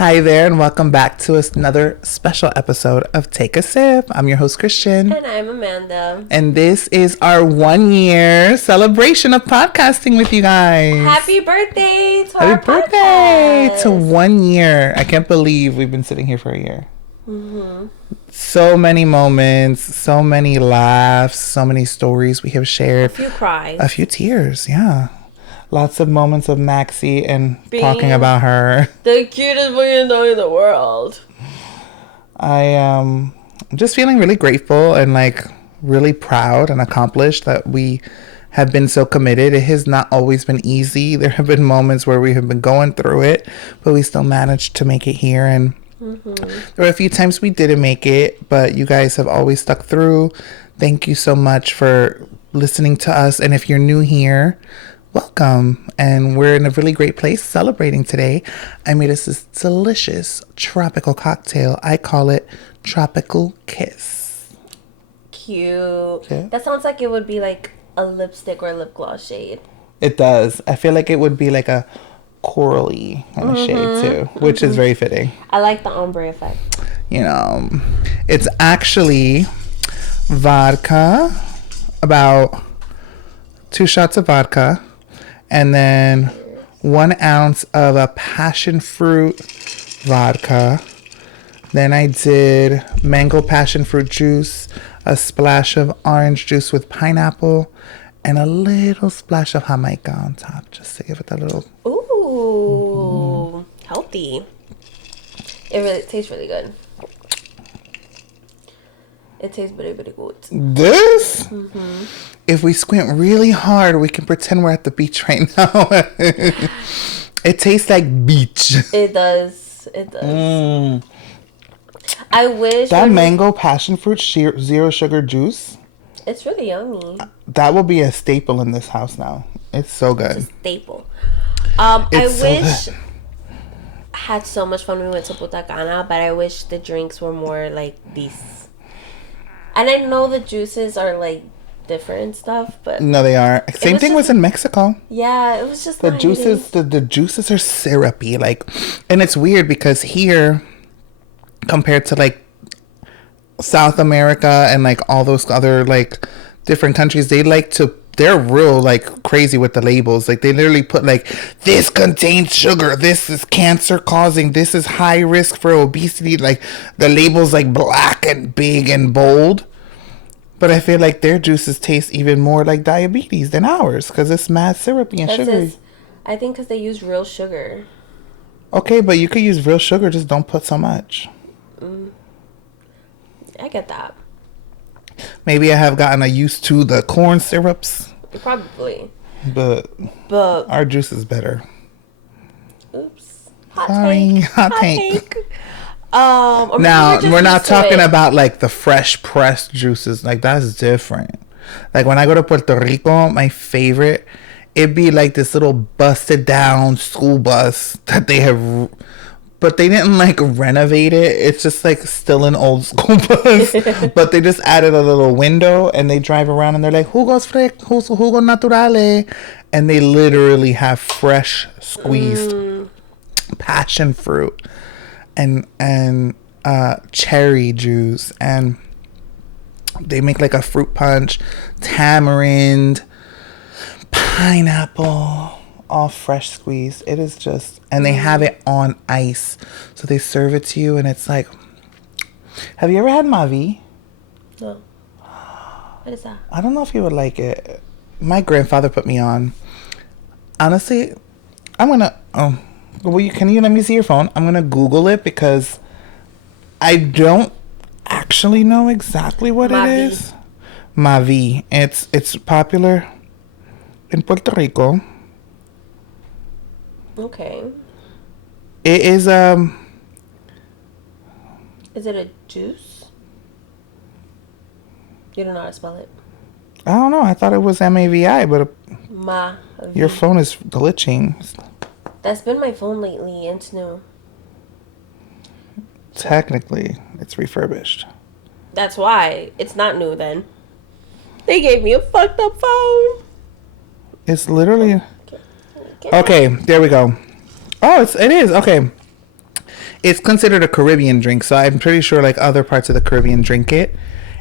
Hi there, and welcome back to another special episode of Take a Sip. I'm your host, Christian. And I'm Amanda. And this is our 1 year celebration of podcasting with you guys. Happy birthday to Happy birthday to 1 year. I can't believe we've been sitting here for a year. Mm-hmm. So many moments, so many laughs, so many stories we have shared. A few cries. A few tears, yeah. Lots of moments of Maxie and talking about her. The cutest window in the world. I'm just feeling really grateful and like really proud and accomplished that we have been so committed. It has not always been easy. There have been moments where we have been going through it, but we still managed to make it here. And there were a few times we didn't make it, but you guys have always stuck through. Thank you so much for listening to us. And if you're new here, welcome. And we're in a really great place celebrating today. I made us this delicious tropical cocktail. I call it Tropical Kiss. Cute. Yeah. That sounds like it would be like a lipstick or lip gloss shade. It does. I feel like it would be like a corally kind of shade too, which is very fitting. I like the ombre effect. You know, it's actually vodka, about 2 shots of vodka, and then 1 ounce of a passion fruit vodka. Then I did mango passion fruit juice, a splash of orange juice with pineapple, and a little splash of Jamaica on top, just to give it a little. Ooh, healthy. It tastes really good. It tastes very, very good. This? If we squint really hard, we can pretend we're at the beach right now. It tastes like beach. It does. It does. I wish that mango passion fruit zero sugar juice. It's really yummy. That will be a staple in this house now. It's so good. It's a staple. I wish good. I had so much fun when we went to Punta Cana, but I wish the drinks were more like these. And I know the juices are like different and stuff, but no, they are. Same thing was in Mexico. Yeah, it was just the juices. The juices are syrupy, like, and it's weird because here, compared to like South America and like all those other like different countries, they're real like crazy with the labels. Like they literally put like, this contains sugar, this is cancer causing, this is high risk for obesity. Like the label's like black and big and bold. But I feel like their juices taste even more like diabetes than ours because it's mad syrupy and sugary. I think because they use real sugar. Okay, but you could use real sugar, just don't put so much. I get that. Maybe I have gotten used to the corn syrups. Probably. But our juice is better. Oops. Hot take. Now we're not talking about like the fresh pressed juices. Like that's different. Like when I go to Puerto Rico, my favorite, it'd be like this little busted down school bus that they have. But they didn't like renovate it. It's just like still an old school bus. But they just added a little window and they drive around and they're like, jugo naturale. And they literally have fresh squeezed passion fruit and cherry juice. And they make like a fruit punch, tamarind, pineapple. All fresh squeezed. It is just, and they have it on ice, so they serve it to you, and it's like. Have you ever had Mavi? No. What is that? I don't know if you would like it. My grandfather put me on. Honestly, I'm gonna. Can you let me see your phone? I'm gonna Google it because I don't actually know exactly what it is. Mavi. It's popular in Puerto Rico. Okay. It is Is it a juice? You don't know how to spell it. I don't know. I thought it was Mavi, but your phone is glitching. That's been my phone lately. It's new. Technically, it's refurbished. That's why it's not new. Then they gave me a fucked up phone. It's literally. Okay, there we go. Oh, it is. Okay. It's considered a Caribbean drink, so I'm pretty sure like other parts of the Caribbean drink it.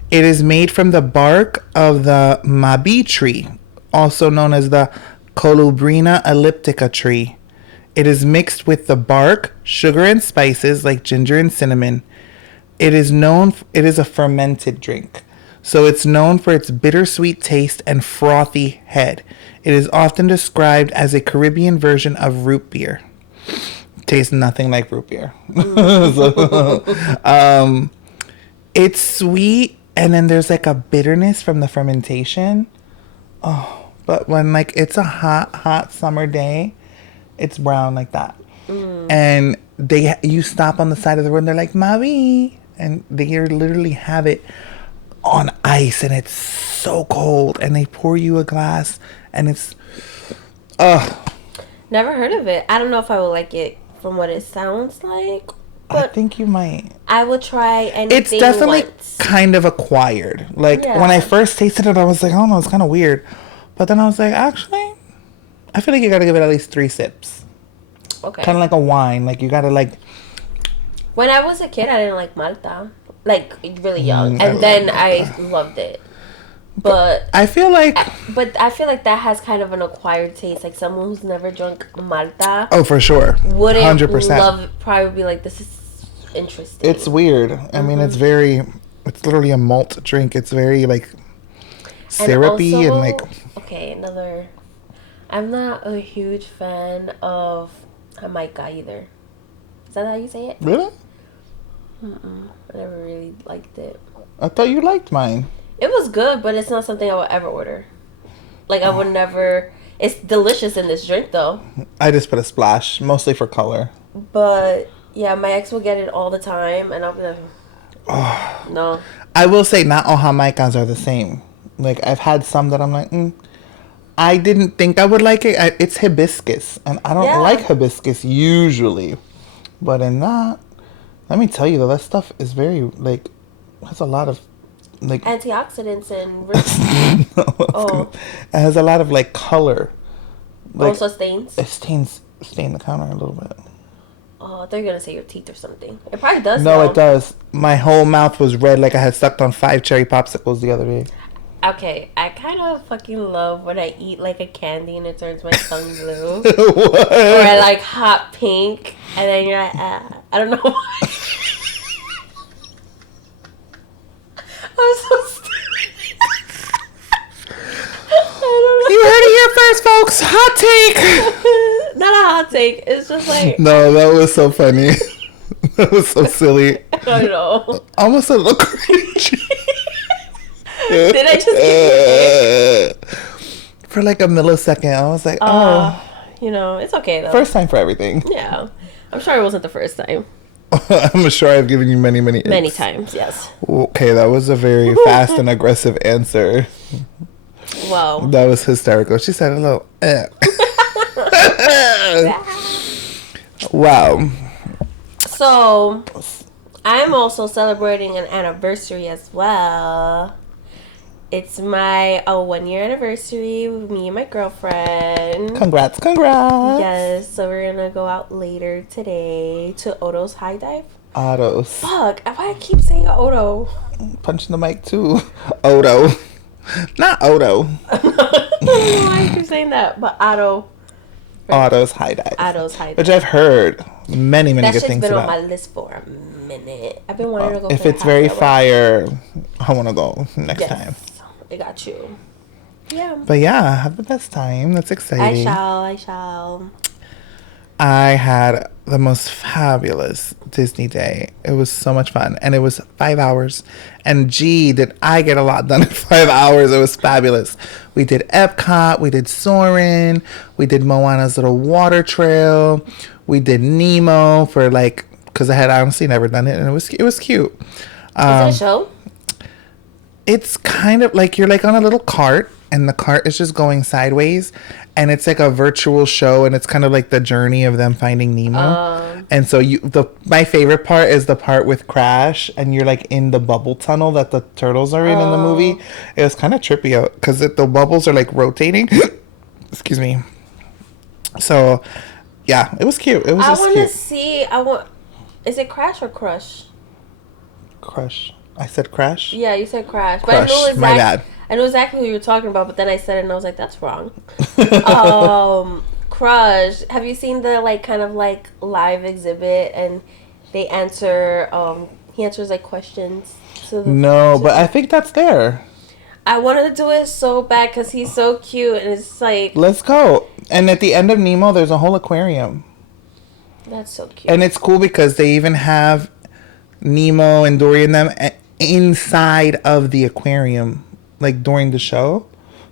It is made from the bark of the mabi tree, also known as the Colubrina elliptica tree. It is mixed with the bark, sugar, and spices like ginger and cinnamon. It is a fermented drink. So it's known for its bittersweet taste and frothy head. It is often described as a Caribbean version of root beer. Tastes nothing like root beer. So, it's sweet, and then there's like a bitterness from the fermentation. Oh, but when like it's a hot summer day, it's brown like that. And you stop on the side of the road and they're like, Mavi. And they literally have it on ice, and it's so cold, and they pour you a glass, and it's Never heard of it. I don't know if I would like it from what it sounds like, I but think you might. I would try anything. It's definitely once. kind of acquired. Like Yeah. when I first tasted it, I was like, oh no, it's kind of weird. But then I was like, actually, I feel like you got to give it at least 3 sips. Okay. Kind of like a wine. Like you got to like. When I was a kid, I didn't like Malta. Like really young, and then I loved it. But I feel like. that has kind of an acquired taste. Like someone who's never drunk Malta Oh, for sure. wouldn't 100%. love it. Probably be like, this is interesting. It's weird. I mean, it's literally a malt drink. It's very like syrupy and like. Okay, another. I'm not a huge fan of Jamaica either. Is that how you say it? Really? I never really liked it. I thought you liked mine. It was good, but it's not something I would ever order. Like, I would never... It's delicious in this drink, though. I just put a splash, mostly for color. But, yeah, my ex will get it all the time, and I'll be like, no. I will say not all Jamaicans are the same. Like, I've had some that I'm like, I didn't think I would like it. It's hibiscus, and I don't like hibiscus usually. But in that, let me tell you though, that stuff is very, like, has a lot of, like... Antioxidants and... It has a lot of, like, color. Like, also stains? It stain the counter a little bit. Oh, they're going to say your teeth or something. It probably does, No, though. it does. My whole mouth was red like I had sucked on 5 cherry popsicles the other day. Okay, I kind of fucking love when I eat like a candy and it turns my tongue blue. What? Or I like hot pink and then you're like, I don't know why. I'm so stupid. You heard it here first, folks. Hot take. Not a hot take. It's just like... No, that was so funny. That was so silly. I don't know. Almost a little cringy. Did I just get For like a millisecond, I was like, you know, it's okay though. First time for everything. Yeah. I'm sure it wasn't the first time. I'm sure I've given you many Many times, yes. Okay, that was a very fast and aggressive answer. Wow. That was hysterical. She said a little, Wow. So, I'm also celebrating an anniversary as well. It's my 1-year anniversary with me and my girlfriend. Congrats. Yes, so we're gonna go out later today to Odo's High Dive. Otto's. Fuck, why I keep saying Odo? Punching the mic too. Odo. Not Odo. I don't know why I keep saying that, but Otto. Otto's High Dive. Otto's High Dive. Which I've heard many that good things been about. on my list for a minute. I've been wanting to go. If for it's a very happy hour. fire, I want to go next time. I got you. Yeah. But yeah, have the best time. That's exciting. I shall. I had the most fabulous Disney day. It was so much fun. And it was 5 hours. And gee, did I get a lot done in 5 hours. It was fabulous. We did Epcot. We did Soarin'. We did Moana's little water trail. We did Nemo for like, because I had honestly never done it. And it was cute. Is it a show? It's kind of like you're like on a little cart, and the cart is just going sideways, and it's like a virtual show, and it's kind of like the journey of them finding Nemo. And so my favorite part is the part with Crash, and you're like in the bubble tunnel that the turtles are in the movie. It was kind of trippy because the bubbles are like rotating. Excuse me. So yeah, it was cute. It was just cute. I want Is it Crash or Crush? Crush. I said crash? Yeah, you said Crash. But Crush. My bad. I know exactly who you were talking about, but then I said it and I was like, that's wrong. Crush. Have you seen the like kind of like live exhibit and they answer he answers like questions No, but I think that's there. I wanted to do it so bad because he's so cute and it's like Let's go. And at the end of Nemo, there's a whole aquarium. That's so cute. And it's cool because they even have Nemo and Dory and them inside of the aquarium, like during the show.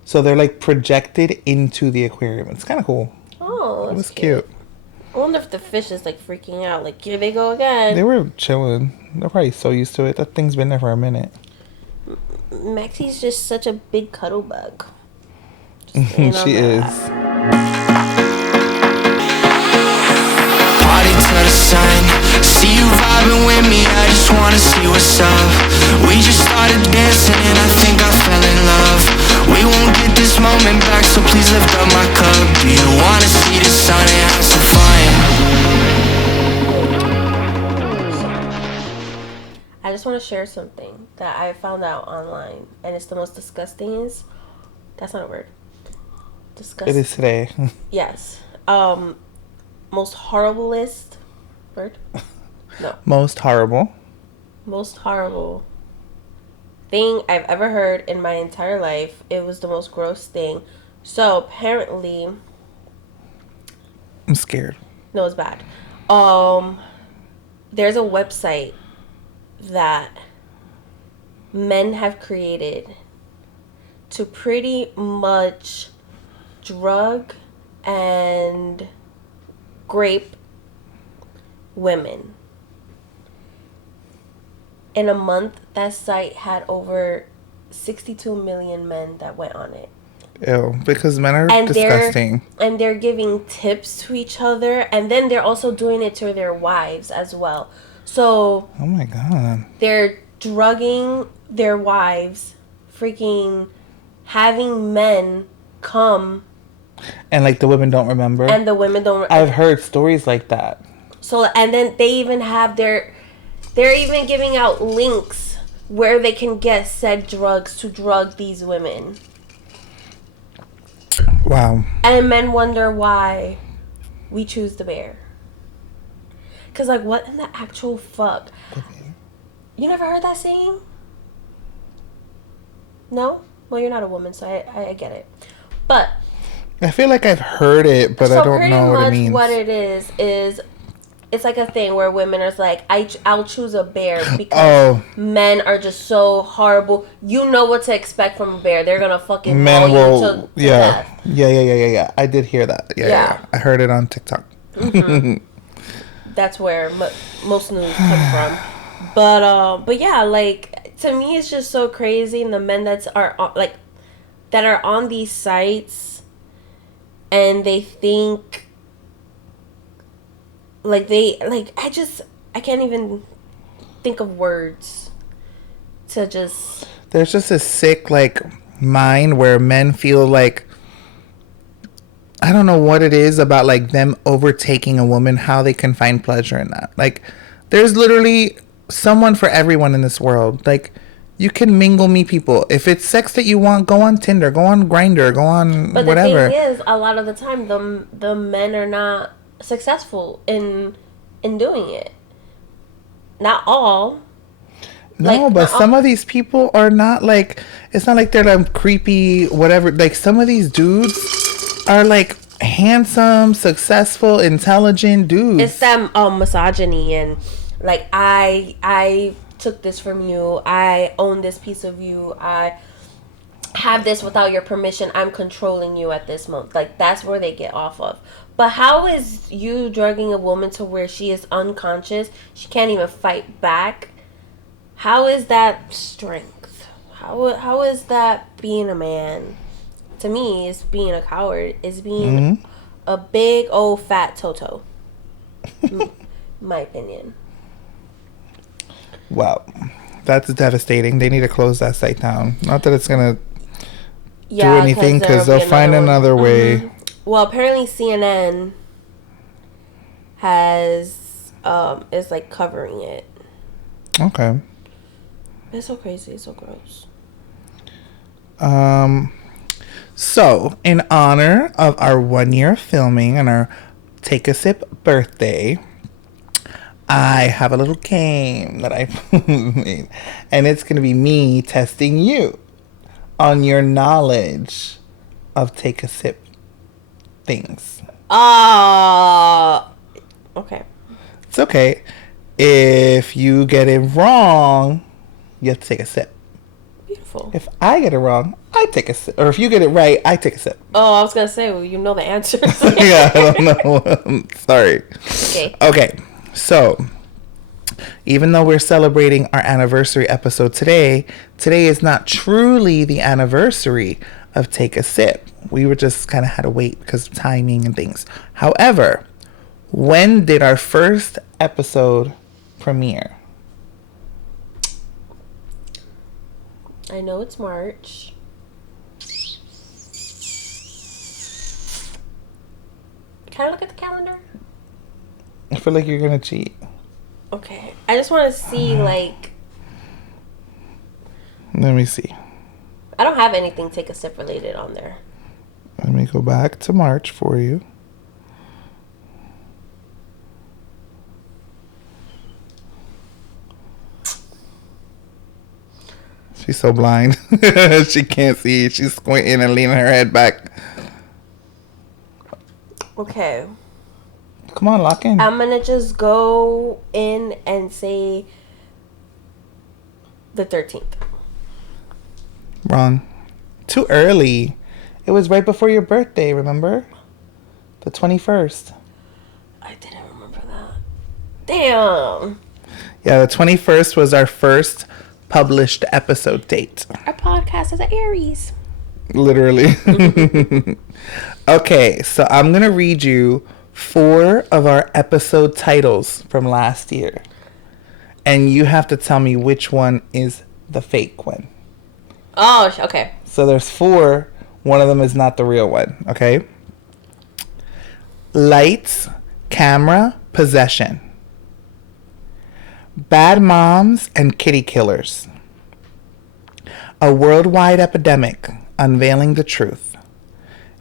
So they're like projected into the aquarium. It's kind of cool. Oh, it was cute. I wonder if the fish is like freaking out. Like, here they go again. They were chilling. They're probably so used to it. That thing's been there for a minute. Maxie's just such a big cuddle bug. She is. Party to the sun. See you vibing with me. I just wanna see what's up. We just started dancing and I think I fell in love. We won't get this moment back, so please lift up my cup. Do you wanna see the sun and have some fun? I just want to share something that I found out online, and it's the most disgusting. That's not a word. Disgusting. It is today. Yes. Most horriblest word? No. Most horrible thing I've ever heard in my entire life. It was the most gross thing. So apparently, I'm scared. No, it's bad. There's a website that men have created to pretty much drug and grape women. In a month, that site had over 62 million men that went on it. Ew, because men are disgusting. And they're giving tips to each other, and then they're also doing it to their wives as well. So, oh my God. They're drugging their wives, freaking having men come. And like the women don't remember. And the women don't. I've heard stories like that. So, and then they even have they're even giving out links where they can get said drugs to drug these women. Wow. And men wonder why we choose the bear. Because, like, what in the actual fuck? You never heard that saying? No? Well, you're not a woman, so I get it. But I feel like I've heard it, but I don't know what it means. What it is it's like a thing where women are like, I'll choose a bear because men are just so horrible. You know what to expect from a bear. They're gonna fucking maul you to death. Yeah. I did hear that. Yeah. I heard it on TikTok. Mm-hmm. That's where most news come from. But yeah, like, to me, it's just so crazy. And the men that are on these sites, and they think. I can't even think of words to just... There's just a sick, like, mind where men feel like, I don't know what it is about, like, them overtaking a woman, how they can find pleasure in that. Like, there's literally someone for everyone in this world. Like, you can meet people. If it's sex that you want, go on Tinder, go on Grindr, go on whatever. But the thing is, a lot of the time, the men are not successful in doing it. Not all. No, but some of these people are not like, it's not like they're like creepy whatever. Like, some of these dudes are like handsome, successful, intelligent dudes. It's that misogyny and like, I took this from you, I own this piece of you, I have this without your permission, I'm controlling you at this moment. Like, that's where they get off of. But how is you drugging a woman to where she is unconscious, she can't even fight back? How is that strength? How is that being a man? To me, it's being a coward. It's being a big old fat Toto. My opinion. Wow. That's devastating. They need to close that site down. Not that it's going to do anything, because they'll find another way. Well, apparently CNN has is like covering it. Okay. It's so crazy. It's so gross. So, in honor of our 1 year of filming and our Take a Sip birthday, I have a little game that I made. And it's going to be me testing you on your knowledge of Take a Sip things. Okay. It's okay. If you get it wrong, you have to take a sip. Beautiful. If I get it wrong, I take a sip. Or if you get it right, I take a sip. Oh, I was going to say, well, you know the answers. Yeah, I don't know. Sorry. Okay. So, even though we're celebrating our anniversary episode today is not truly the anniversary of Take a Sip. We were just kind of had to wait because of timing and things. However, when did our first episode premiere? I know it's March. Can I look at the calendar? I feel like you're going to cheat. Okay. I just want to see, like... Let me see. I don't have anything Take a Sip related on there. Let me go back to March for you. She's so blind. She can't see. She's squinting and leaning her head back. Okay. Come on, lock in. I'm going to just go in and say the 13th. Wrong. Too early. It was right before your birthday, remember? The 21st. I didn't remember that. Damn. Yeah, the 21st was our first published episode date. Our podcast is an Aries. Literally. Okay, so I'm going to read you 4 of our episode titles from last year. And you have to tell me which one is the fake one. Oh, okay. So there's 4. One of them is not the real one, okay? Lights, camera, possession. Bad moms and kitty killers. A worldwide epidemic, unveiling the truth.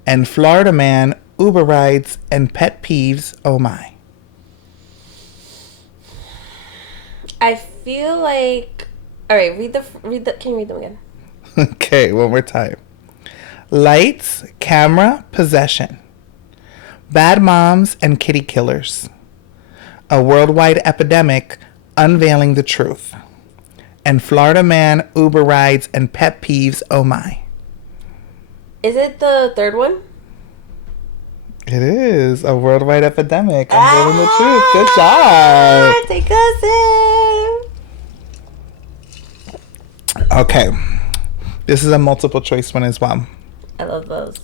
And Florida man, Uber rides and pet peeves, oh my. I feel like... All right, read the. Can you read them again? Okay, one more time. Lights, camera, possession. Bad moms and kitty killers. A worldwide epidemic, unveiling the truth. And Florida man, Uber rides and pet peeves, oh my. Is it the third one? It is a worldwide epidemic, unveiling the truth. Good job. Take a sip. Okay. This is a multiple choice one as well. I love those.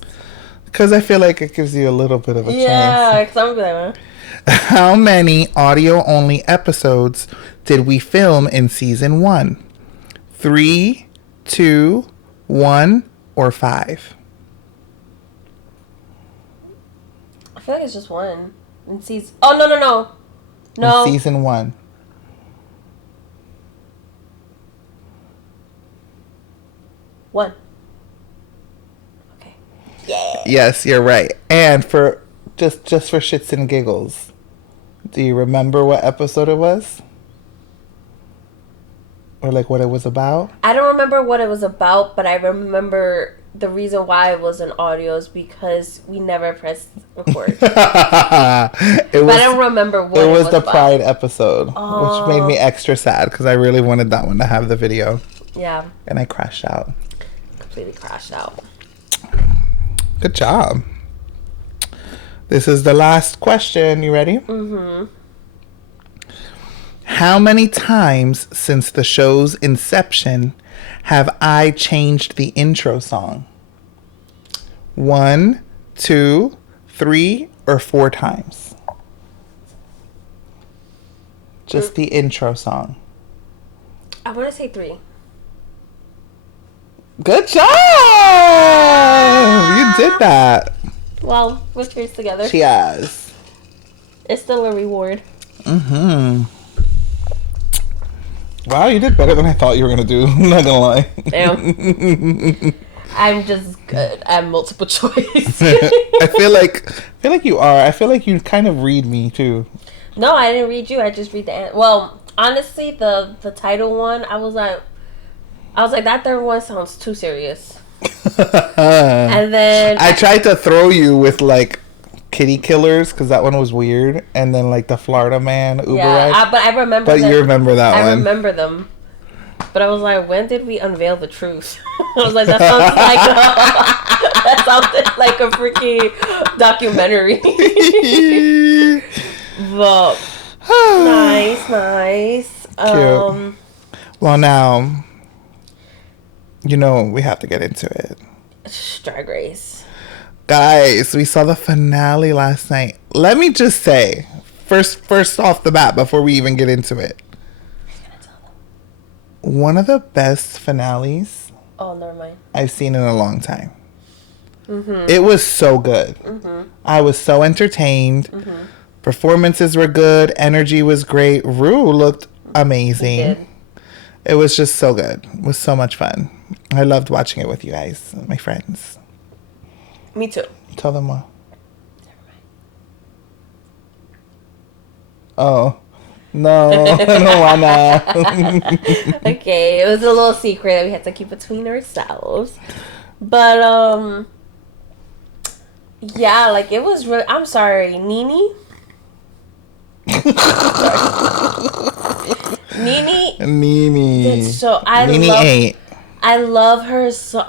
Because I feel like it gives you a little bit of a chance. Yeah, because I'm like, How many audio-only episodes did we film in season 1? 3, 2, 1, or 5? I feel like it's just one. In season... Oh, no. No. In season 1. One. Okay. Yeah. Yes, you're right. And for just for shits and giggles, do you remember what episode it was? Or like what it was about? I don't remember what it was about, but I remember the reason why it was an audio is because we never pressed record. But I don't remember what it was the about. Pride episode, which made me extra sad because I really wanted that one to have the video. Yeah. And I crashed out. Completely crashed out. Good job. This is the last question. You ready? Mm-hmm. How many times since the show's inception have I changed the intro song? 1, 2, 3, or 4 times? Just the intro song. I want to say 3. Good job! You did that. Well, we're cheers together. Cheers. It's still a reward. Wow, you did better than I thought you were gonna do. I'm not gonna lie. Damn. I'm just good at multiple choice. I feel like you are. I feel like you kind of read me too. No, I didn't read you. I just read well, honestly, the title one, I was like that third one sounds too serious. And then I tried to throw you with like kitty killers because that one was weird, and then like the Florida man Uber ride. but I remember. But you remember that one? I remember them. But I was like, when did we unveil the truth? I was like, that sounds like that sounded like a freaking documentary. But nice. Cute. Well, now you know we have to get into it. Drag Race. Guys, we saw the finale last night. Let me just say, first off the bat, before we even get into it, one of the best finales never mind. I've seen in a long time. It was so good. I was so entertained. Performances were good. Energy was great. Rue looked amazing. It was just so good. It was so much fun. I loved watching it with you guys, my friends. Me too. Tell them what. Oh. No, no, why not? Okay, it was a little secret that we had to keep between ourselves. But, yeah, like, it was really... I'm sorry, Nene? Nene did so... I love her song.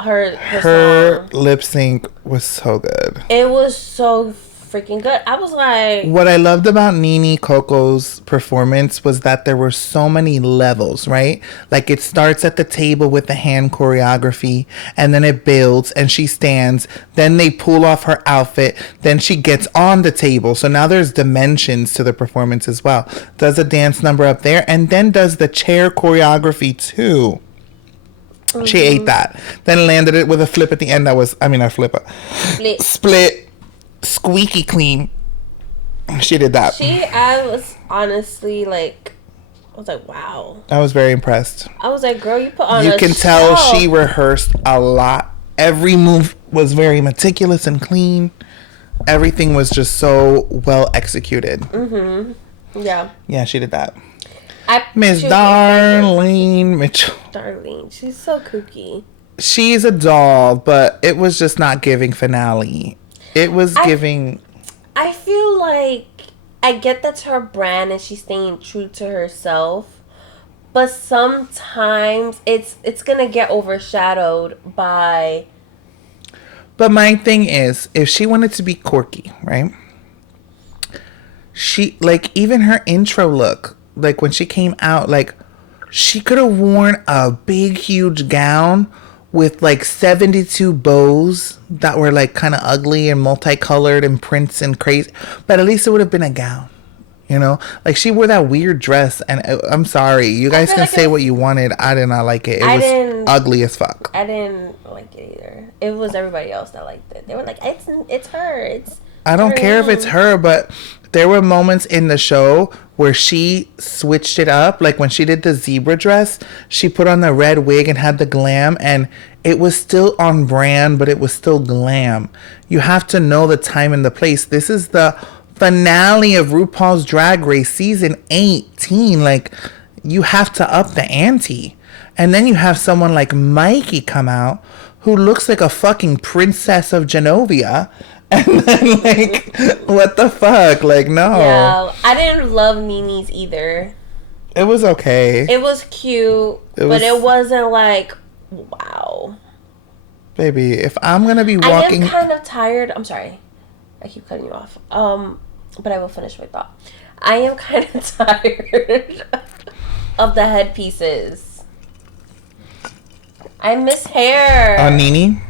Lip sync was so good. It was so freaking good. I was like... What I loved about Nene Coco's performance was that there were so many levels, right? Like it starts at the table with the hand choreography, and then it builds and she stands. Then they pull off her outfit. Then she gets on the table. So now there's dimensions to the performance as well. Does a dance number up there and then does the chair choreography too. She ate that. Then landed it with a flip at the end. Split. Squeaky clean. She did that. I was honestly like, I was like, wow. I was very impressed. I was like, girl, you put on You can tell she rehearsed a lot. Every move was very meticulous and clean. Everything was just so well executed. Yeah. Yeah, she did that. Miss Darlene Mitchell. Darlene, she's so kooky. She's a doll, but it was just not giving finale. It was giving... I feel like I get that's her brand and she's staying true to herself, but sometimes it's gonna get overshadowed by... But my thing is, if she wanted to be quirky, right? She, like, even her intro look, like, when she came out, like, she could have worn a big, huge gown with, like, 72 bows that were, like, kind of ugly and multicolored and prints and crazy. But at least it would have been a gown, you know? Like, she wore that weird dress, and I'm sorry. You guys can say what you wanted. I did not like it. It was ugly as fuck. I didn't like it either. It was everybody else that liked it. They were like, it's her. I don't care if it's her, but there were moments in the show where she switched it up. Like when she did the zebra dress, she put on the red wig and had the glam, and it was still on brand, but it was still glam. You have to know the time and the place. This is the finale of RuPaul's Drag Race season 18. Like, you have to up the ante. And then you have someone like Mikey come out who looks like a fucking princess of Genovia. And then, like, what the fuck? Like, no. Yeah, I didn't love Nene's either. It was okay. It was cute, but it wasn't like, wow. Baby, if I'm going to be walking... I am kind of tired. I'm sorry. I keep cutting you off. But I will finish my thought. I am kind of tired of the headpieces. I miss hair. On Nene?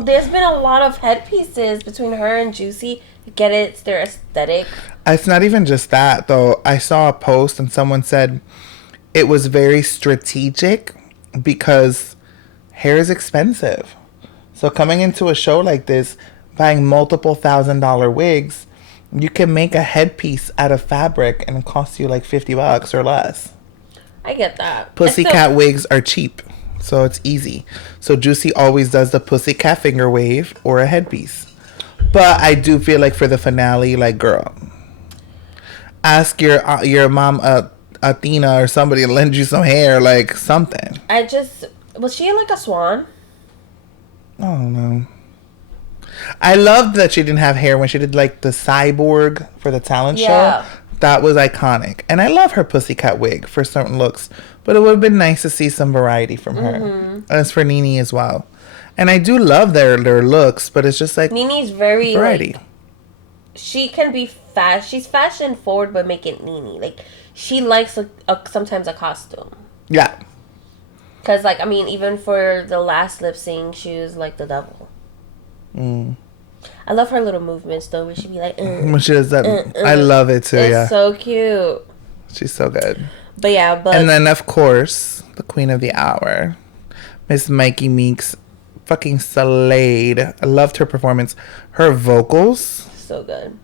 There's been a lot of headpieces between her and Juicy. Get it? It's their aesthetic. It's not even just that, though. I saw a post and someone said it was very strategic because hair is expensive. So coming into a show like this, buying multiple $1,000 wigs, You can make a headpiece out of fabric and it costs you like $50 or less. I get that. Pussycat wigs are cheap, so it's easy. So Juicy always does the pussycat finger wave or a headpiece. But I do feel like for the finale, like, girl, ask your mom, Athena or somebody to lend you some hair, like something. Was she like a swan? I don't know. I loved that she didn't have hair when she did like the cyborg for the talent show. That was iconic. And I love her pussycat wig for certain looks. But it would have been nice to see some variety from her. As for Nene as well. And I do love their looks, but it's just like Nene's very variety. Like, she can be fast. She's fashion forward, but make it Nene. Like, she likes sometimes a costume. Yeah. Because, like, I mean, even for the last lip sync, she was like the devil. I love her little movements, though, where she be like, When she does that, I love it too, it's so cute. She's so good. But yeah, And then, of course, the queen of the hour, Miss Mikey Meeks, fucking slayed. I loved her performance. Her vocals. So good.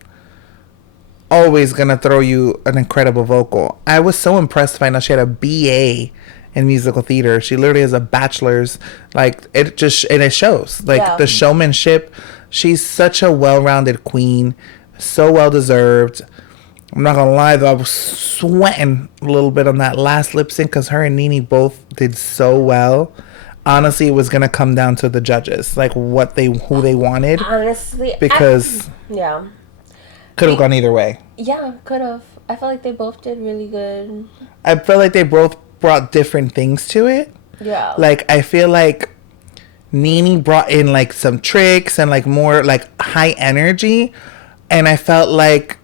Always gonna throw you an incredible vocal. I was so impressed to find out she had a BA in musical theater. She literally has a bachelor's. Like, it shows. Like, the showmanship. She's such a well-rounded queen. So well-deserved. I'm not gonna lie, though, I was sweating a little bit on that last lip sync because her and Nene both did so well. Honestly, it was gonna come down to the judges, like who they wanted. Honestly, because could have gone either way. Yeah, could have. I felt like they both did really good. I feel like they both brought different things to it. Yeah. Like, I feel like Nene brought in like some tricks and like more like high energy, and I felt like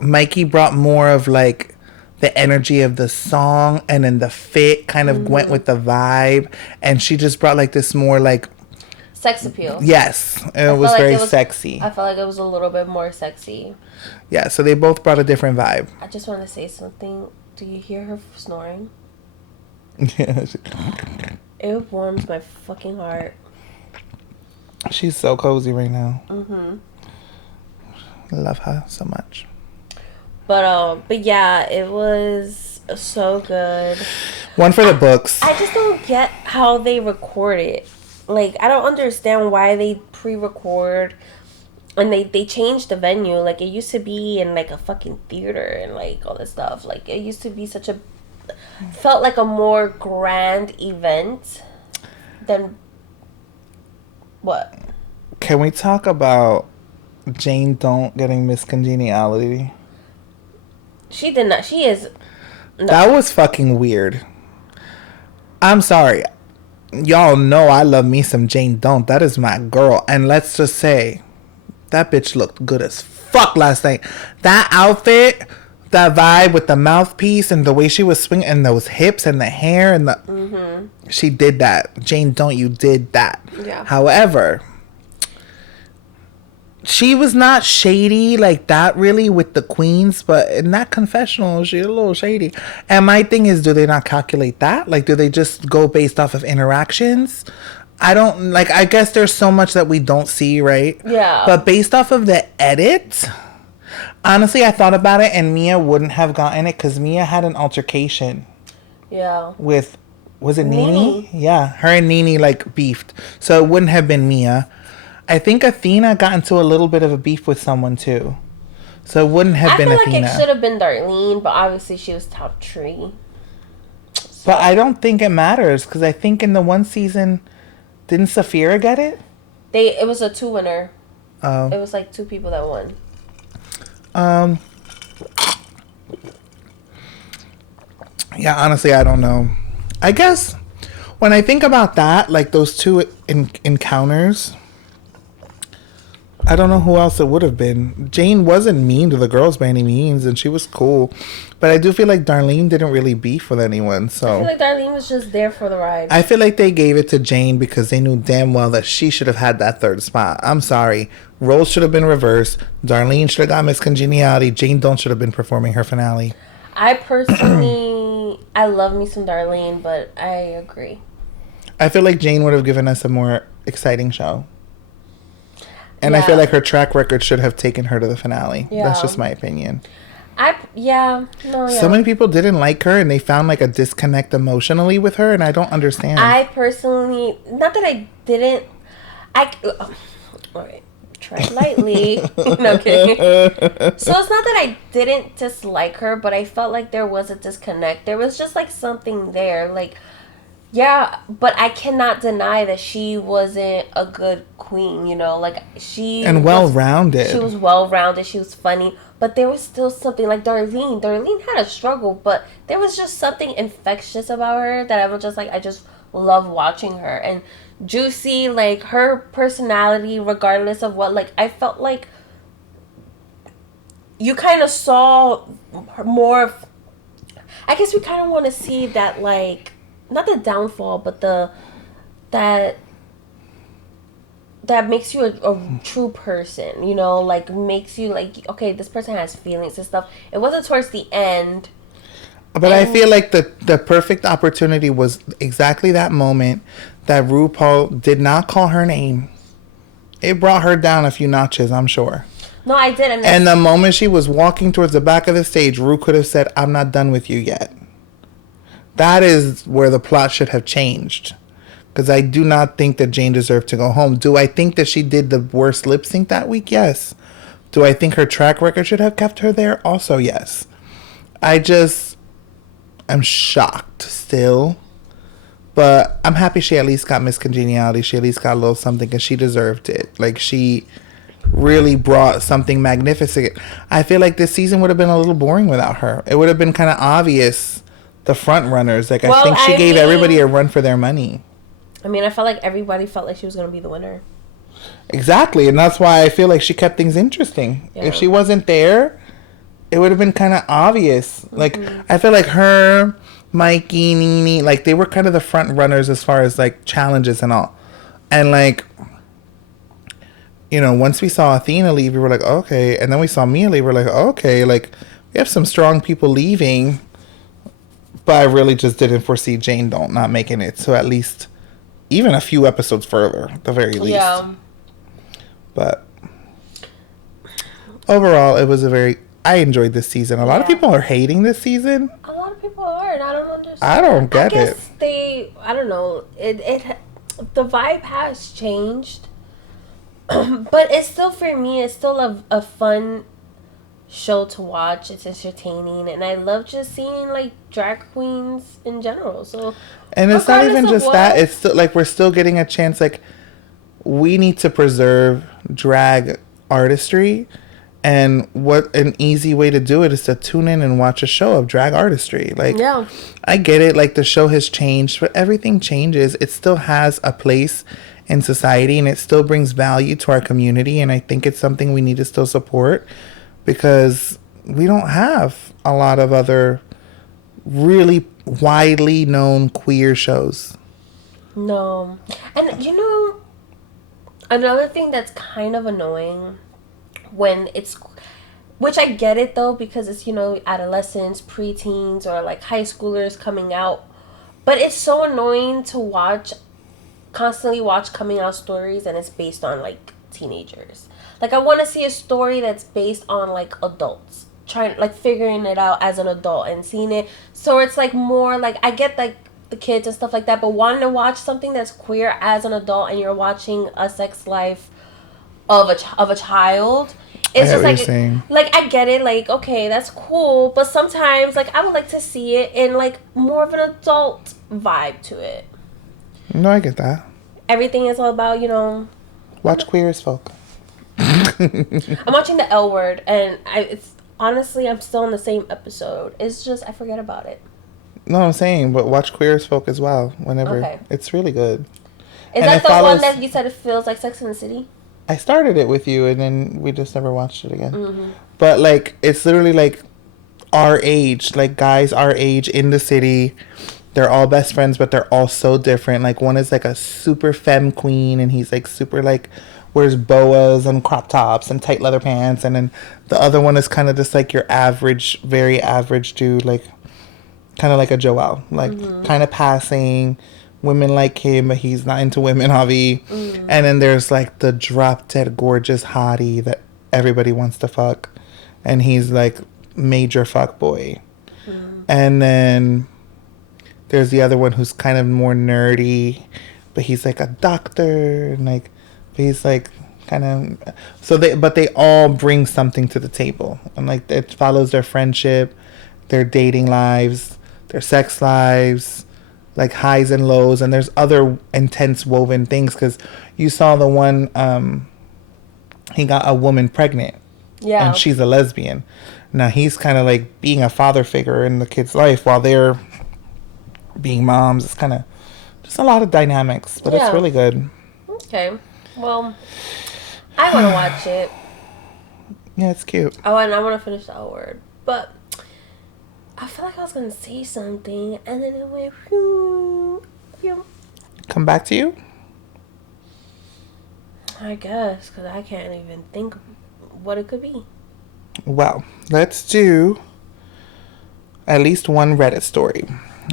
Mikey brought more of like the energy of the song, and then the fit kind of went with the vibe, and she just brought like this more like sex appeal. Yes, it was very sexy. I felt like it was a little bit more sexy. Yeah, so they both brought a different vibe. I just want to say something. Do you hear her snoring? Yeah. It warms my fucking heart. She's so cozy right now. I love her so much. But yeah, it was so good. One for the books. I just don't get how they record it. Like, I don't understand why they pre-record and they changed the venue. Like, it used to be in like a fucking theater and like all this stuff. Like, it used to be felt like a more grand event than what? Can we talk about Jane Don't getting Miss Congeniality? She did not. She is. No. That was fucking weird. I'm sorry. Y'all know I love me some Jane Don't. That is my girl. And let's just say, that bitch looked good as fuck last night. That outfit, that vibe with the mouthpiece and the way she was swinging and those hips and the hair and the... She did that. Jane Don't, you did that. Yeah. However, she was not shady like that really with the queens, but in that confessional, she's a little shady. And my thing is, do they not calculate that? Like, do they just go based off of interactions? I don't, like, I guess there's so much that we don't see, right? Yeah. But based off of the edit, honestly, I thought about it and Mia wouldn't have gotten it because Mia had an altercation. Yeah. With, was it Nene? Yeah, her and Nene, like, beefed. So it wouldn't have been Mia. I think Athena got into a little bit of a beef with someone too, so it wouldn't have been Athena. I feel like it should have been Darlene, but obviously she was top 3. So. But I don't think it matters because I think in the one season, didn't Saphira get it? It was a 2-winner. Oh. It was like 2 people that won. Yeah, honestly, I don't know. I guess when I think about that, like those 2 encounters. I don't know who else it would have been. Jane wasn't mean to the girls by any means, and she was cool. But I do feel like Darlene didn't really beef with anyone, so... I feel like Darlene was just there for the ride. I feel like they gave it to Jane because they knew damn well that she should have had that 3rd spot. I'm sorry. Roles should have been reversed. Darlene should have got Miss Congeniality. Jane Don't should have been performing her finale. I personally... I love me some Darlene, but I agree. I feel like Jane would have given us a more exciting show. And I feel like her track record should have taken her to the finale. Yeah. That's just my opinion. So many people didn't like her, and they found like a disconnect emotionally with her, and I don't understand. I personally, not that I didn't, all right, tread lightly. No kidding. So it's not that I didn't dislike her, but I felt like there was a disconnect. There was just like something there, like. Yeah, but I cannot deny that she wasn't a good queen, you know? Like, And well-rounded. She was well-rounded. She was funny. But there was still something, like Darlene. Darlene had a struggle, but there was just something infectious about her that I was just like, I just love watching her. And Juicy, like, her personality, regardless of what, like, I felt like you kind of saw more of, I guess we kind of want to see that, like, not the downfall, but that makes you a true person, you know, like makes you like, okay, this person has feelings and stuff. It wasn't towards the end. But I feel like the perfect opportunity was exactly that moment that RuPaul did not call her name. It brought her down a few notches, I'm sure. No, I didn't. And the moment she was walking towards the back of the stage, Ru could have said, I'm not done with you yet. That is where the plot should have changed. Because I do not think that Jane deserved to go home. Do I think that she did the worst lip sync that week? Yes. Do I think her track record should have kept her there? Also, yes. I'm shocked still. But I'm happy she at least got Miss Congeniality. She at least got a little something because she deserved it. Like, she really brought something magnificent. I feel like this season would have been a little boring without her. It would have been kind of obvious. The front runners, like, I think she gave everybody a run for their money. I mean, I felt like everybody felt like she was going to be the winner. Exactly, and that's why I feel like she kept things interesting. Yeah. If she wasn't there, it would have been kind of obvious. Mm-hmm. Like, I feel like her, Mikey, Nene, like, they were kind of the front runners as far as, like, challenges and all. And, like, you know, once we saw Athena leave, we were like, okay. And then we saw Mia leave, we were like, okay. Like, we have some strong people leaving. But I really just didn't foresee Jane not making it. So at least even a few episodes further, at the very least. Yeah. But overall, it was I enjoyed this season. A lot of people are hating this season. A lot of people are, and I don't understand. I don't get it. I don't know. The vibe has changed. But it's still, for me, it's still a fun show to watch. It's entertaining, and I love just seeing like drag queens in general. So, and it's not even just that, it's still like we're still getting a chance. Like, we need to preserve drag artistry, and what an easy way to do it is to tune in and watch a show of drag artistry. Like, yeah, I get it, like the show has changed, but everything changes. It still has a place in society, and it still brings value to our community, and I think it's something we need to still support. Because we don't have a lot of other really widely known queer shows. No. And, you know, another thing that's kind of annoying when it's... Which I get it, though, because it's, you know, adolescents, preteens, or, like, high schoolers coming out. But it's so annoying to constantly watch coming out stories, and it's based on, like, teenagers. Like, I want to see a story that's based on, like, adults. Figuring it out as an adult and seeing it. So it's, like, more, like, I get, like, the kids and stuff like that. But wanting to watch something that's queer as an adult and you're watching a sex life of a child. It's just, like, I get it. Like, okay, that's cool. But sometimes, like, I would like to see it in, like, more of an adult vibe to it. No, I get that. Everything is all about, you know... Watch Queer as Folk. I'm watching the L Word, and honestly, I'm still in the same episode. It's just, I forget about it. No, I'm saying, but watch Queer as Folk as well, whenever. Okay. It's really good. Is that the one that you said it feels like Sex in the City? I started it with you, and then we just never watched it again. Mm-hmm. But, like, it's literally, like, our age, like, guys our age in the city. They're all best friends, but they're all so different. Like, one is, like, a super femme queen, and he's, like, super, like... wears boas and crop tops and tight leather pants, and then the other one is kind of just like your average, very average dude, like kind of like a Joelle, like kind of passing, women like him, but he's not into women, Javi. And then there's like the drop dead gorgeous hottie that everybody wants to fuck, and he's like major fuck boy. And then there's the other one who's kind of more nerdy, but he's like a doctor, and like he's like kind of but they all bring something to the table, and like it follows their friendship, their dating lives, their sex lives, like highs and lows, and there's other intense woven things, because you saw the one he got a woman pregnant, and she's a lesbian. Now he's kind of like being a father figure in the kid's life while they're being moms. It's kind of just a lot of dynamics, but it's really good. Okay, well, I want to watch it. Yeah, it's cute. Oh, and I want to finish that word, but I feel like I was gonna say something, and then it went. Come back to you? I guess, because I can't even think what it could be. Well, let's do at least one Reddit story,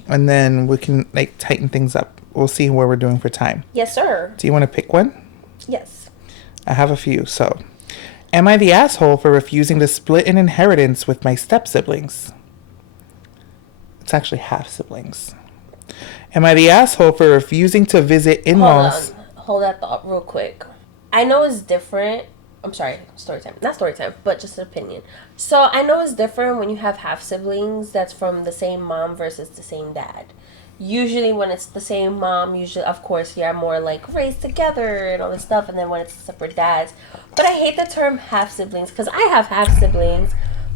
and then we can like tighten things up. We'll see where we're doing for time. Yes, sir. Do you want to pick one? Yes. I have a few. So, am I the asshole for refusing to split an inheritance with my step-siblings? It's actually half-siblings. Am I the asshole for refusing to visit in-laws? Hold that thought real quick. I know it's different. I'm sorry, story time. Not story time, but just an opinion. So I know it's different when you have half-siblings that's from the same mom versus the same dad. Usually when it's the same mom, of course, you're more like raised together and all this stuff. And then when it's separate dads. But I hate the term half-siblings because I have half-siblings.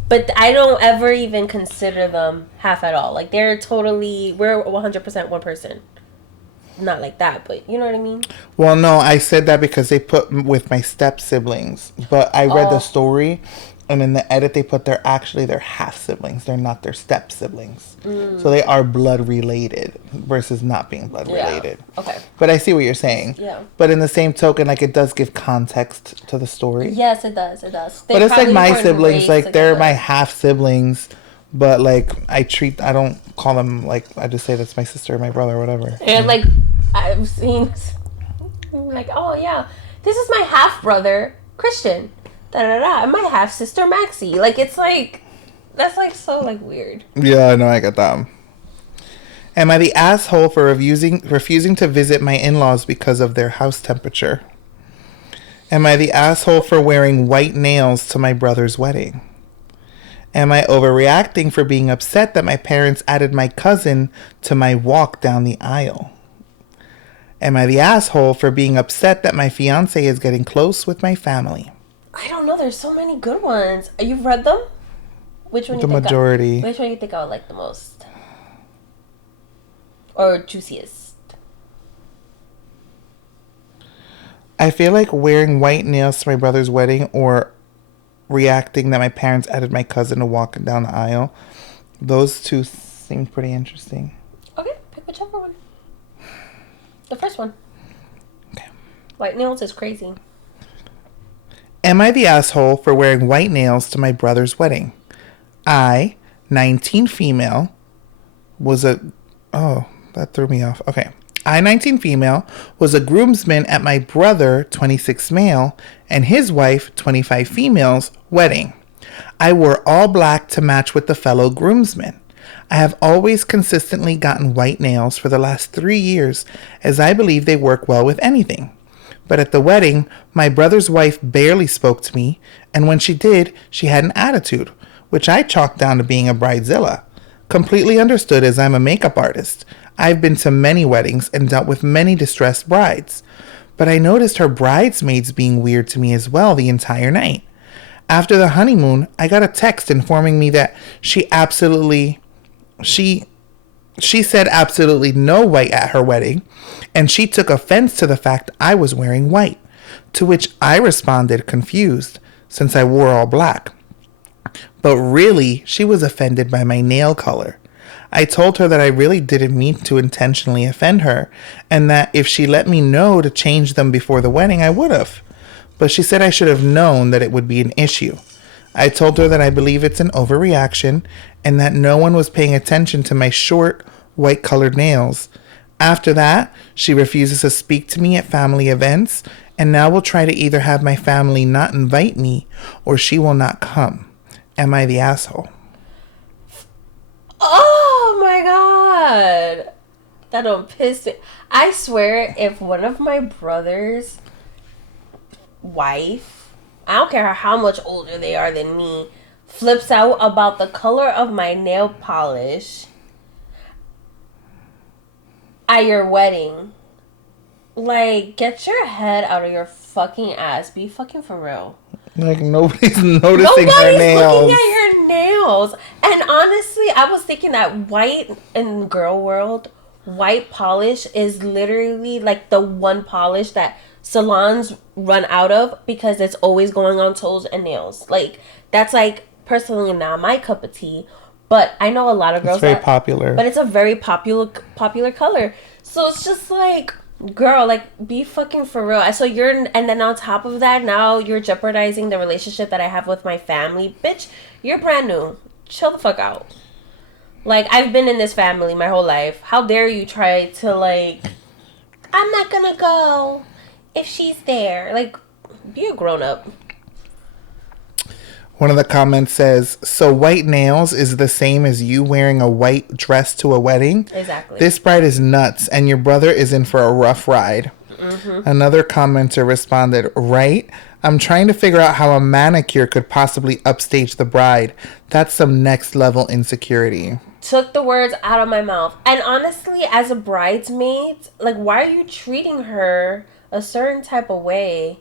But I don't ever even consider them half at all. Like, we're 100% one person. Not like that, but you know what I mean? Well, no, I said that because they put with my step-siblings. But I read the story, and in the edit, they put they're half-siblings. They're not their step-siblings. So they are blood-related versus not being blood-related. Okay. But I see what you're saying. Yeah. But in the same token, like, it does give context to the story. Yes, it does. It does. But it's like my siblings, like, they're my half-siblings. But, like, I don't call them, like, I just say that's my sister or my brother or whatever. And, like, I've seen, like, oh, yeah, this is my half-brother, Christian, da-da-da, and my half-sister, Maxie. Like, it's, like, that's, like, so, like, weird. Yeah, I know, I get that. Am I the asshole for refusing to visit my in-laws because of their house temperature? Am I the asshole for wearing white nails to my brother's wedding? Am I overreacting for being upset that my parents added my cousin to my walk down the aisle? Am I the asshole for being upset that my fiance is getting close with my family? I don't know. There's so many good ones. You've read them? Which one? The majority. Which one you think I would like the most? Or juiciest? I feel like wearing white nails to my brother's wedding or reacting that my parents added my cousin to walk down the aisle. Those two seem pretty interesting. Okay, pick whichever one. The first one. Okay. White nails is crazy. Am I the asshole for wearing white nails to my brother's wedding? I, 19 female, was a... Oh, that threw me off. Okay. I, 19 female, was a groomsman at my brother, 26 male, and his wife, 25 female's wedding. I wore all black to match with the fellow groomsmen. I have always consistently gotten white nails for the last 3 years, as I believe they work well with anything. But at the wedding, my brother's wife barely spoke to me, and when she did, she had an attitude, which I chalked down to being a bridezilla. Completely understood as I'm a makeup artist. I've been to many weddings and dealt with many distressed brides. But I noticed her bridesmaids being weird to me as well the entire night. After the honeymoon, I got a text informing me that she said absolutely no white at her wedding, and she took offense to the fact I was wearing white, to which I responded confused, since I wore all black. But really, she was offended by my nail color. I told her that I really didn't mean to intentionally offend her, and that if she let me know to change them before the wedding, I would have. But she said I should have known that it would be an issue. I told her that I believe it's an overreaction, and that no one was paying attention to my short, white-colored nails. After that, she refuses to speak to me at family events and now will try to either have my family not invite me or she will not come. Am I the asshole? Oh my god. That don't piss me. I swear, if one of my brother's wife, I don't care how much older they are than me, flips out about the color of my nail polish at your wedding, like, get your head out of your fucking ass. Be fucking for real. Like, nobody's noticing her Nobody's nails. looking at your nails. And honestly, I was thinking that white in girl world, white polish is literally like the one polish that salons run out of because it's always going on toes and nails. Like, that's like personally not my cup of tea, but I know a lot of girls. It's very popular. But it's a very popular color. So it's just like, girl, like, be fucking for real. So and then on top of that, now you're jeopardizing the relationship that I have with my family. Bitch, you're brand new. Chill the fuck out. Like, I've been in this family my whole life. How dare you try to, like, I'm not gonna go if she's there. Like, be a grown up. One of the comments says, so white nails is the same as you wearing a white dress to a wedding? Exactly. This bride is nuts and your brother is in for a rough ride. Mm-hmm. Another commenter responded, right? I'm trying to figure out how a manicure could possibly upstage the bride. That's some next level insecurity. Took the words out of my mouth. And honestly, as a bridesmaid, like, why are you treating her a certain type of way?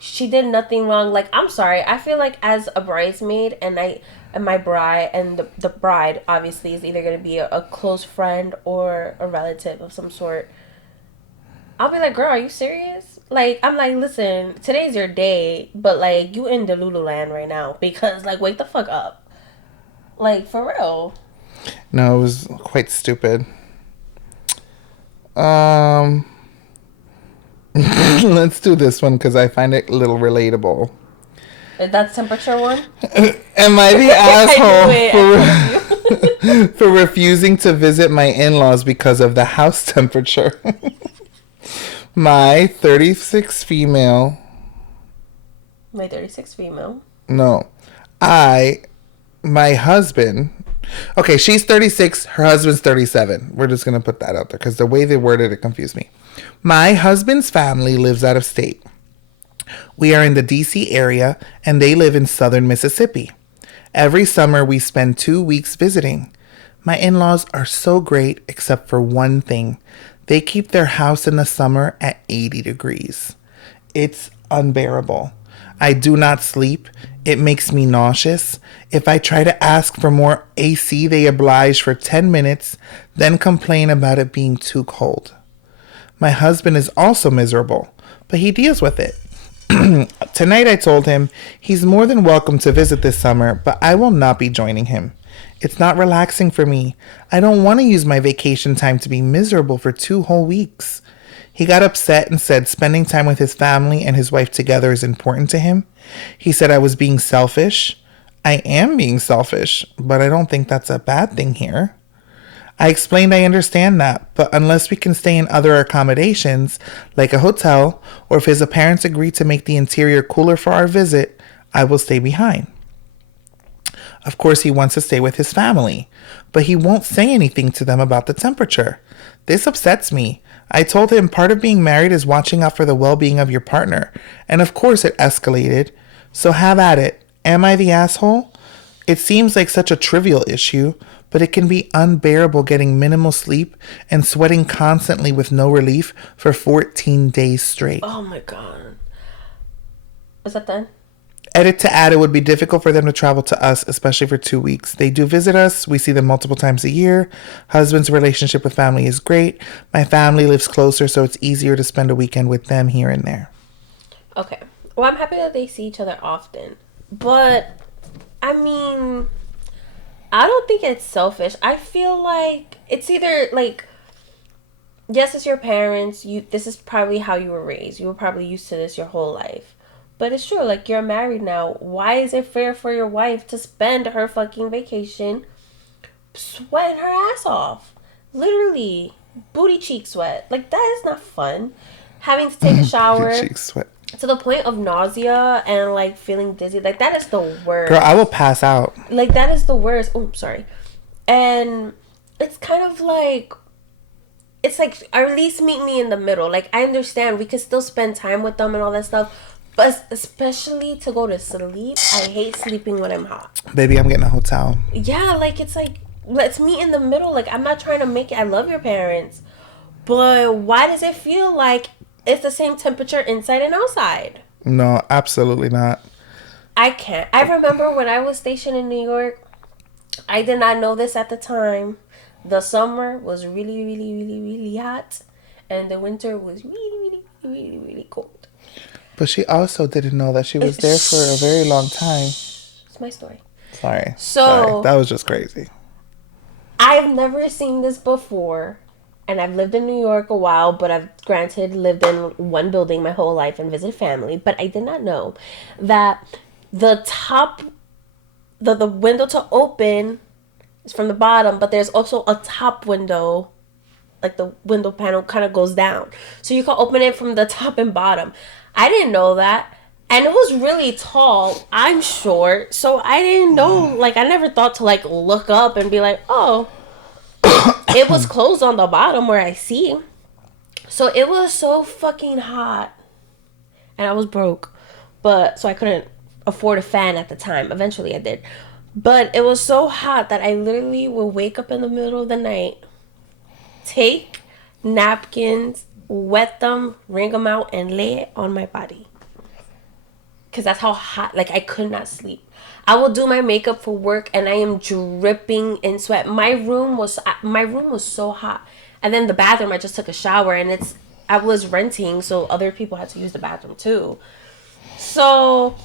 She did nothing wrong. Like, I'm sorry. I feel like as a bridesmaid and my bride and the bride obviously is either going to be a close friend or a relative of some sort. I'll be like, girl, are you serious? Like, I'm like, listen, today's your day, but like, you in Delulu land right now because, like, wake the fuck up. Like, for real. No, it was quite stupid. Let's do this one because I find it a little relatable. That's temperature one? Am I the asshole for refusing to visit my in-laws because of the house temperature? My 36 female. My 36 female. No. My husband. Okay, she's 36. Her husband's 37. We're just going to put that out there because the way they worded it confused me. My husband's family lives out of state. We are in the D.C. area and they live in southern Mississippi. Every summer we spend 2 weeks visiting. My in-laws are so great except for one thing. They keep their house in the summer at 80 degrees. It's unbearable. I do not sleep. It makes me nauseous. If I try to ask for more AC, they oblige for 10 minutes, then complain about it being too cold. My husband is also miserable, but he deals with it. Tonight I told him he's more than welcome to visit this summer, but I will not be joining him. It's not relaxing for me. I don't want to use my vacation time to be miserable for 2 whole weeks. He got upset and said spending time with his family and his wife together is important to him. He said I was being selfish. I am being selfish, but I don't think that's a bad thing here. I explained I understand that, but unless we can stay in other accommodations, like a hotel, or if his parents agree to make the interior cooler for our visit, I will stay behind. Of course, he wants to stay with his family, but he won't say anything to them about the temperature. This upsets me. I told him part of being married is watching out for the well-being of your partner, and of course it escalated. So have at it. Am I the asshole? It seems like such a trivial issue, but it can be unbearable getting minimal sleep and sweating constantly with no relief for 14 days straight. Oh my god. Is that done? Edit to add, it would be difficult for them to travel to us, especially for 2 weeks. They do visit us. We see them multiple times a year. Husband's relationship with family is great. My family lives closer, so it's easier to spend a weekend with them here and there. Okay. Well, I'm happy that they see each other often. But, I mean, I don't think it's selfish. I feel like it's either, like, yes, it's your parents. This is probably how you were raised. You were probably used to this your whole life. But it's true, like, you're married now. Why is it fair for your wife to spend her fucking vacation sweating her ass off? Literally. booty cheek sweat. Like, that is not fun. Having to take a shower Cheek sweat. to the point of nausea and, like, feeling dizzy. Like, that is the worst. Girl, I will pass out. Like, that is the worst. Oh, sorry. And it's kind of like, it's like, or at least meet me in the middle. Like, I understand we can still spend time with them and all that stuff. But especially to go to sleep, I hate sleeping when I'm hot. Baby, I'm getting a hotel. Yeah, like, it's like, let's meet in the middle. Like, I'm not trying to make it. I love your parents. But why does it feel like it's the same temperature inside and outside? No, absolutely not. I can't. I remember when I was stationed in New York, I did not know this at the time. The summer was really, really, really, really hot. And the winter was really, really, really, really cold. But she also didn't know that she was there for a very long time. It's my story. Sorry. So, Sorry. That was just crazy. I've never seen this before. And I've lived in New York a while, but I've granted lived in one building my whole life and visited family. But I did not know that the top, the window to open is from the bottom, but there's also a top window, like the window panel kind of goes down. So you can open it from the top and bottom. I didn't know that. And it was really tall. I'm short. So I didn't know, like, I never thought to, like, look up and be like, oh, it was closed on the bottom where I see. So it was so fucking hot. And I was broke. But, so I couldn't afford a fan at the time. Eventually I did. But it was so hot that I literally would wake up in the middle of the night, take napkins, wet them, wring them out, and lay it on my body. Because that's how hot, like, I could not sleep. I will do my makeup for work, and I am dripping in sweat. My room was so hot. And then the bathroom, I just took a shower, and I was renting, so other people had to use the bathroom too. So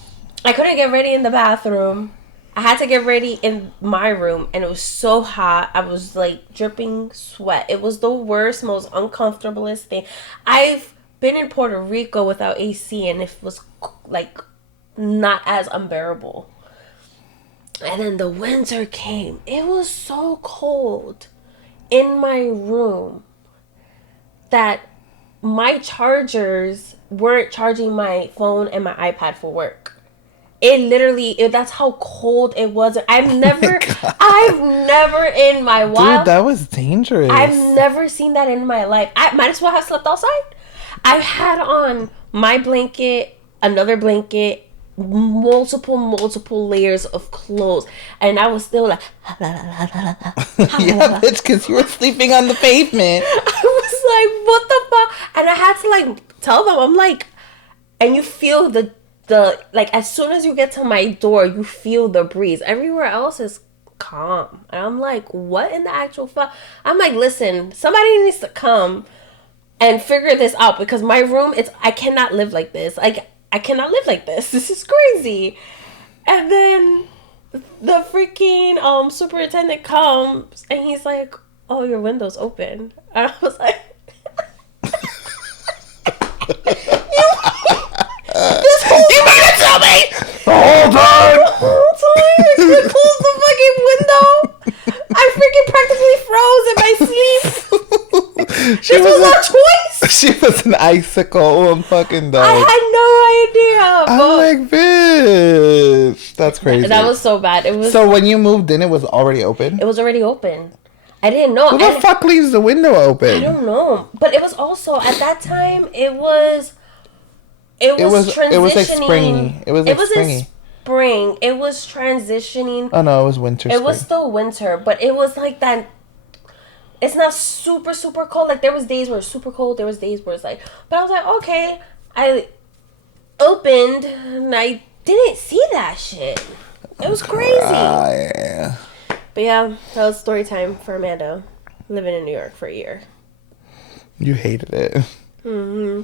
I couldn't get ready in the bathroom. I had to get ready in my room, and it was so hot. I was, like, dripping sweat. It was the worst, most uncomfortablest thing. I've been in Puerto Rico without AC, and it was, like, not as unbearable. And then the winter came. It was so cold in my room that my chargers weren't charging my phone and my iPad for work. It literally, that's how cold it was. I've never in my wild... Dude, that was dangerous. I've never seen that in my life. I might as well have slept outside. I had on my blanket, another blanket, multiple layers of clothes. And I was still like... Yeah, bitch, because you were sleeping on the pavement. I was like, what the fuck? And I had to, like, tell them, I'm like... And you feel the like, as soon as you get to my door, you feel the breeze. Everywhere else is calm. And I'm like, what in the actual fuck? I'm like, listen, somebody needs to come and figure this out, because my room, I cannot live like this. Like, I cannot live like this. This is crazy. And then the freaking superintendent comes and he's like, oh, your window's open. And I was like, you mean to tell me The whole time! the whole time I couldn't close the fucking window? I freaking practically froze in my sleep. This was a choice. She was an icicle on fucking dog. I had no idea. I'm like, bitch. That's crazy. That was so bad. It was. So when you moved in, it was already open? It was already open. I didn't know. Who the fuck leaves the window open? I don't know. But it was also, at that time, it was transitioning. It was like springy. It was like springy. Spring. It was transitioning. Oh no, it was winter. It was still winter, but it was like that. It's not super cold. Like, there was days where it's super cold. There was days where it's like. But I was like, okay. I opened and I didn't see that shit. It was crazy. Yeah. But yeah, that was story time for Amanda, living in New York for a year. You hated it. Mm-hmm.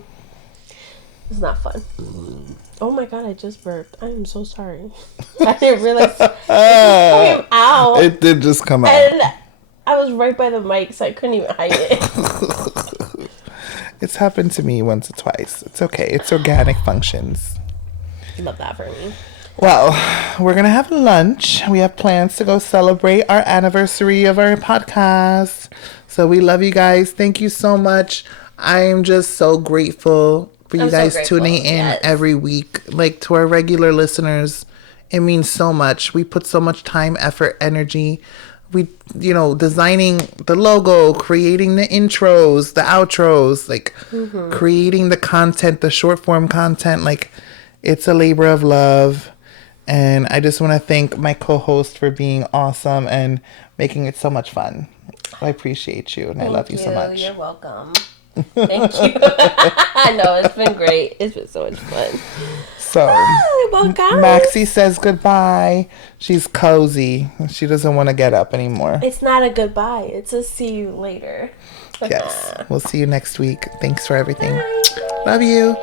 It's not fun. Oh my god, I just burped. I am so sorry. I didn't realize it just came out. It did just come out. And I was right by the mic, so I couldn't even hide it. It's happened to me once or twice. It's okay. It's organic functions. Love that for me. Well, we're going to have lunch. We have plans to go celebrate our anniversary of our podcast. So we love you guys. Thank you so much. I am just so grateful for you I'm so guys grateful, tuning in yes. every week. Like, to our regular listeners, it means so much. We put so much time, effort, energy. We, designing the logo, creating the intros, the outros, like creating the content, the short form content. Like, it's a labor of love. And I just want to thank my co-host for being awesome and making it so much fun. I appreciate you, and I love you so much. You're welcome. Thank you. I know, it's been great. It's been so much fun. So, Welcome. Maxie says goodbye. She's cozy. She doesn't want to get up anymore. It's not a goodbye. It's a see you later. Yes. We'll see you next week. Thanks for everything. Bye. Love you.